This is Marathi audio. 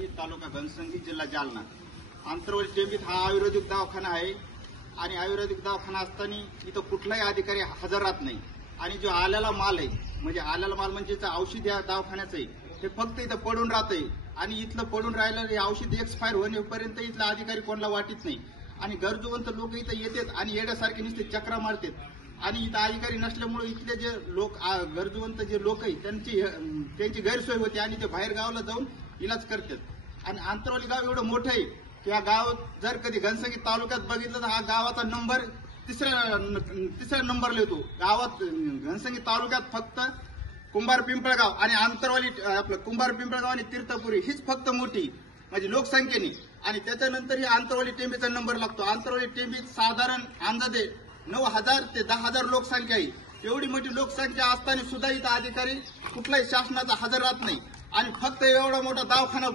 टेंभी तालुका घनसंगी जिल्हा जालना। आंतरवली टेंभीत हा आयुर्वेदिक दवाखाना आहे आणि आयुर्वेदिक दवाखाना असताना इथं कुठलाही अधिकारी हजर राहत नाही आणि जो आलेला माल आहे म्हणजे आलेला माल म्हणजे औषध या दवाखान्याचं आहे ते फक्त इथं पडून राहतंय आणि इथलं पडून राहिलं हे औषध एक्सपायर होण्यापर्यंत इथला अधिकारी कोणाला वाटत नाही आणि गरजूवंत लोक इथं येतात आणि येण्यासारखे नुसते चक्रा मारतात आणि इथं अधिकारी नसल्यामुळे इथले जे लोक गरजूवंत जे लोक आहेत त्यांची गैरसोय होते आणि ते बाहेर गावाला जाऊन इलाज करतात आणि आंतरवली गाव एवढं मोठं आहे की या गावात जर कधी घनसंगी तालुक्यात बघितलं तर हा गावाचा नंबर तिसऱ्या नंबरला येतो। गावात घनसंगी तालुक्यात फक्त कुंभार पिंपळगाव आणि आंतरवली आपलं कुंभार पिंपळगाव आणि तीर्थपुरी हीच फक्त मोठी म्हणजे लोकसंख्येने आणि त्याच्यानंतर ही आंतरवली टेंभीचा नंबर लागतो। आंतरवली टेंभीत साधारण अंदाजे 9,000 ते 10,000 लोकसंख्या आहे। एवढी मोठी लोकसंख्या असताना सुद्धा इथं अधिकारी कुठलाही शासनाचा हजर राहत नाही आणि फक्त एवढा मोठा दवाखाना